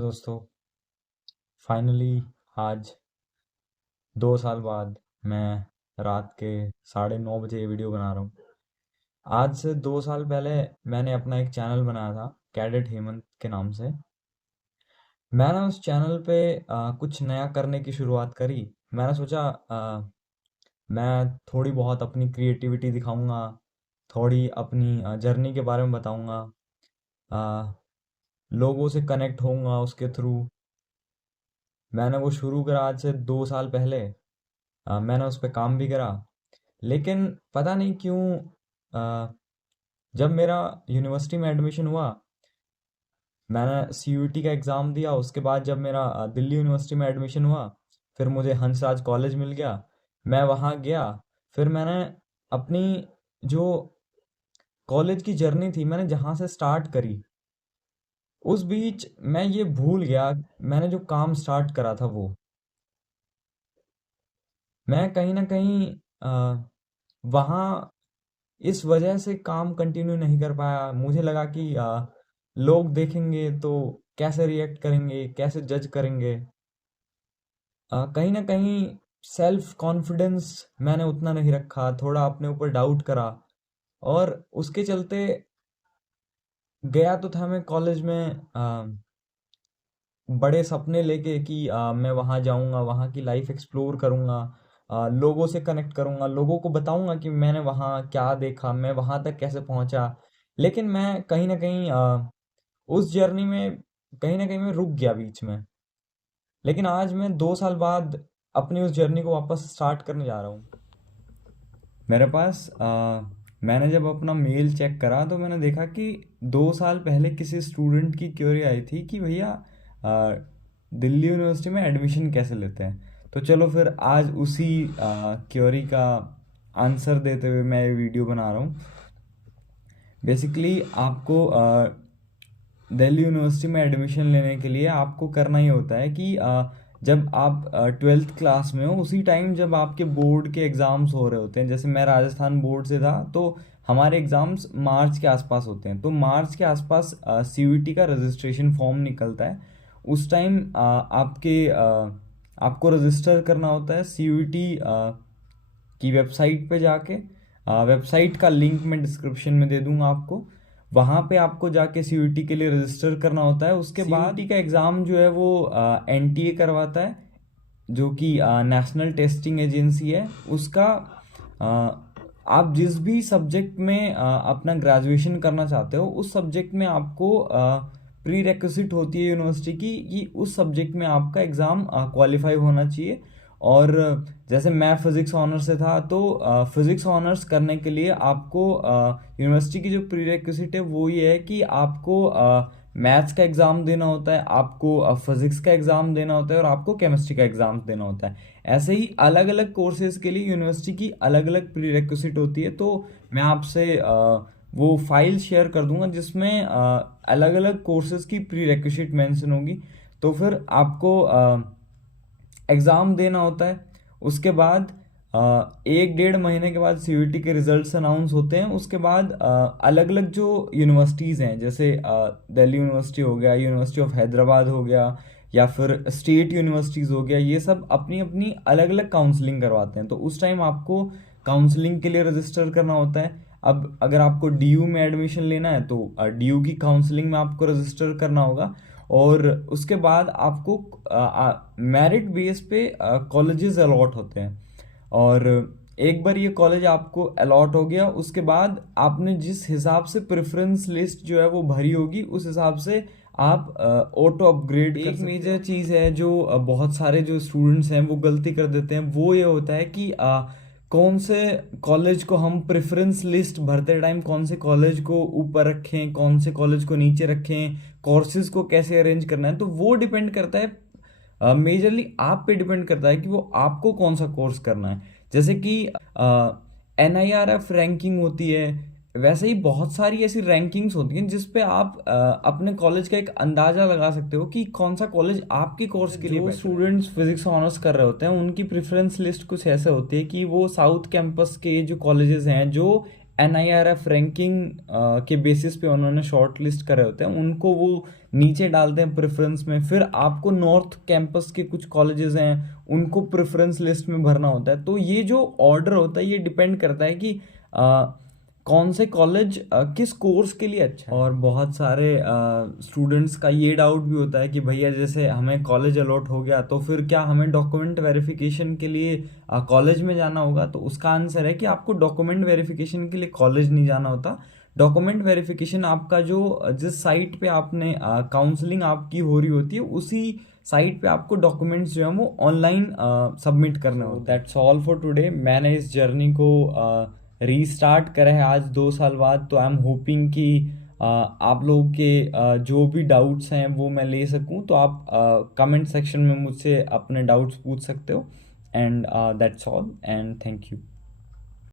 दोस्तों, फाइनली आज 2 साल बाद मैं रात के 9:30 बजे ये वीडियो बना रहा हूँ। आज से 2 साल पहले मैंने अपना एक चैनल बनाया था कैडेट हेमंत के नाम से। मैंने उस चैनल पे कुछ नया करने की शुरुआत करी। मैंने सोचा मैं थोड़ी बहुत अपनी क्रिएटिविटी दिखाऊंगा, थोड़ी अपनी जर्नी के बारे में बताऊंगा, अ, लोगों से कनेक्ट होऊंगा उसके थ्रू। मैंने वो शुरू करा आज से 2 साल पहले। मैंने उस पर काम भी करा, लेकिन पता नहीं क्यों अ, जब मेरा यूनिवर्सिटी में एडमिशन हुआ, मैंने सीयूईटी का एग्ज़ाम दिया। उसके बाद जब मेरा दिल्ली यूनिवर्सिटी में एडमिशन हुआ, फिर मुझे हंसराज कॉलेज मिल गया। मैं वहाँ गया। फिर मैंने अपनी जो कॉलेज की जर्नी थी, मैंने जहाँ से स्टार्ट करी, उस बीच मैं ये भूल गया मैंने जो काम स्टार्ट करा था वो मैं कहीं ना कहीं वहाँ इस वजह से काम कंटिन्यू नहीं कर पाया। मुझे लगा कि लोग देखेंगे तो कैसे रिएक्ट करेंगे, कैसे जज करेंगे। कहीं ना कहीं सेल्फ कॉन्फिडेंस मैंने उतना नहीं रखा, थोड़ा अपने ऊपर डाउट करा। और उसके चलते गया तो था मैं कॉलेज में बड़े सपने लेके कि मैं वहाँ जाऊँगा, वहाँ की लाइफ एक्सप्लोर करूँगा, लोगों से कनेक्ट करूँगा, लोगों को बताऊँगा कि मैंने वहाँ क्या देखा, मैं वहाँ तक कैसे पहुँचा। लेकिन मैं कहीं ना कहीं उस जर्नी में कहीं ना कहीं मैं रुक गया बीच में। लेकिन आज मैं 2 साल बाद अपनी उस जर्नी को वापस स्टार्ट करने जा रहा हूँ। मेरे पास मैंने जब अपना मेल चेक करा तो मैंने देखा कि 2 साल पहले किसी स्टूडेंट की क्वेरी आई थी कि भैया आ, दिल्ली यूनिवर्सिटी में एडमिशन कैसे लेते हैं। तो चलो फिर आज उसी क्वेरी का आंसर देते हुए मैं ये वीडियो बना रहा हूँ। बेसिकली आपको दिल्ली यूनिवर्सिटी में एडमिशन लेने के लिए आपको करना ही होता है कि जब आप 12th क्लास में हो, उसी टाइम जब आपके बोर्ड के एग्ज़ाम्स हो रहे होते हैं। जैसे मैं राजस्थान बोर्ड से था, तो हमारे एग्ज़ाम्स मार्च के आसपास होते हैं। तो मार्च के आसपास सीयूईटी का रजिस्ट्रेशन फॉर्म निकलता है। उस टाइम आपको रजिस्टर करना होता है सीयूईटी की वेबसाइट पे जाके। वेबसाइट का लिंक मैं डिस्क्रिप्शन में दे दूंगा आपको। वहाँ पे आपको जाके सीयूईटी के लिए रजिस्टर करना होता है। उसके बाद सीयूईटी का एग्ज़ाम जो है वो एनटीए करवाता है, जो कि नेशनल टेस्टिंग एजेंसी है उसका। आप जिस भी सब्जेक्ट में अपना ग्रेजुएशन करना चाहते हो, उस सब्जेक्ट में आपको प्री रेक्विजिट होती है यूनिवर्सिटी की कि उस सब्जेक्ट में आपका एग्ज़ाम क्वालिफाई होना चाहिए। और जैसे मैं फिज़िक्स ऑनर्स से था, तो फिज़िक्स ऑनर्स करने के लिए आपको यूनिवर्सिटी की जो प्री रेक्विजिट है वो ये है कि आपको मैथ्स का एग्ज़ाम देना होता है, आपको फिज़िक्स का एग्ज़ाम देना होता है, और आपको केमिस्ट्री का एग्ज़ाम देना होता है। ऐसे ही अलग अलग कोर्सेज के लिए यूनिवर्सिटी की अलग अलग प्री रिक्विजिट होती है। तो मैं आपसे वो फाइल शेयर कर दूंगा जिसमें अलग अलग कोर्सेज की प्री रिक्विजिट मेंशन होगी। तो फिर आपको एग्ज़ाम देना होता है। उसके बाद 1 डेढ़ महीने के बाद सीयूईटी के रिजल्ट्स अनाउंस होते हैं। उसके बाद अलग अलग जो यूनिवर्सिटीज़ हैं, जैसे दिल्ली यूनिवर्सिटी हो गया, यूनिवर्सिटी ऑफ हैदराबाद हो गया, या फिर स्टेट यूनिवर्सिटीज़ हो गया, ये सब अपनी अपनी अलग अलग काउंसलिंग करवाते हैं। तो उस टाइम आपको काउंसलिंग के लिए रजिस्टर करना होता है। अब अगर आपको डीयू में एडमिशन लेना है तो डीयू की काउंसलिंग में आपको रजिस्टर करना होगा। और उसके बाद आपको मेरिट बेस पे कॉलेजेस अलॉट होते हैं। और एक बार ये कॉलेज आपको अलॉट हो गया, उसके बाद आपने जिस हिसाब से प्रेफरेंस लिस्ट जो है वो भरी होगी, उस हिसाब से आप ऑटो अपग्रेड कर सकते हो। एक मेजर चीज़ है जो बहुत सारे जो स्टूडेंट्स हैं वो गलती कर देते हैं, वो ये होता है कि कौन से कॉलेज को हम प्रेफरेंस लिस्ट भरते टाइम कौन से कॉलेज को ऊपर रखें, कौन से कॉलेज को नीचे रखें, कोर्सेज को कैसे अरेंज करना है। तो वो डिपेंड करता है, मेजरली आप पे डिपेंड करता है कि वो आपको कौन सा कोर्स करना है। जैसे कि NIRF रैंकिंग होती है, वैसे ही बहुत सारी ऐसी रैंकिंग्स होती हैं जिस पे आप अपने कॉलेज का एक अंदाज़ा लगा सकते हो कि कौन सा कॉलेज आपके कोर्स के लिए। जो स्टूडेंट्स फिजिक्स ऑनर्स कर रहे होते हैं उनकी प्रेफरेंस लिस्ट कुछ ऐसे होती है कि वो साउथ कैंपस के जो कॉलेजेस हैं जो NIRF रैंकिंग के बेसिस पे उन्होंने शॉर्ट लिस्ट करे होते हैं, उनको वो नीचे डालते हैं प्रेफरेंस में। फिर आपको नॉर्थ कैंपस के कुछ कॉलेजेस हैं, उनको प्रेफरेंस लिस्ट में भरना होता है। तो ये जो ऑर्डर होता है ये डिपेंड करता है कि कौन से कॉलेज किस कोर्स के लिए अच्छा है। और बहुत सारे स्टूडेंट्स का ये डाउट भी होता है कि भैया जैसे हमें कॉलेज अलॉट हो गया तो फिर क्या हमें डॉक्यूमेंट वेरिफिकेशन के लिए कॉलेज में जाना होगा? तो उसका आंसर है कि आपको डॉक्यूमेंट वेरिफिकेशन के लिए कॉलेज नहीं जाना होता। डॉक्यूमेंट वेरिफिकेशन आपका जो जिस साइट पे आपने काउंसलिंग आपकी हो रही होती है उसी साइट पे आपको डॉक्यूमेंट्स जो है वो ऑनलाइन सबमिट करने होते हैं। That's all for today. मैंने इस जर्नी को रीस्टार्ट करा है आज 2 साल बाद, तो आई एम होपिंग कि आप लोगों के जो भी डाउट्स हैं वो मैं ले सकूं। तो आप कमेंट सेक्शन में मुझसे अपने डाउट्स पूछ सकते हो। And that's all and thank you.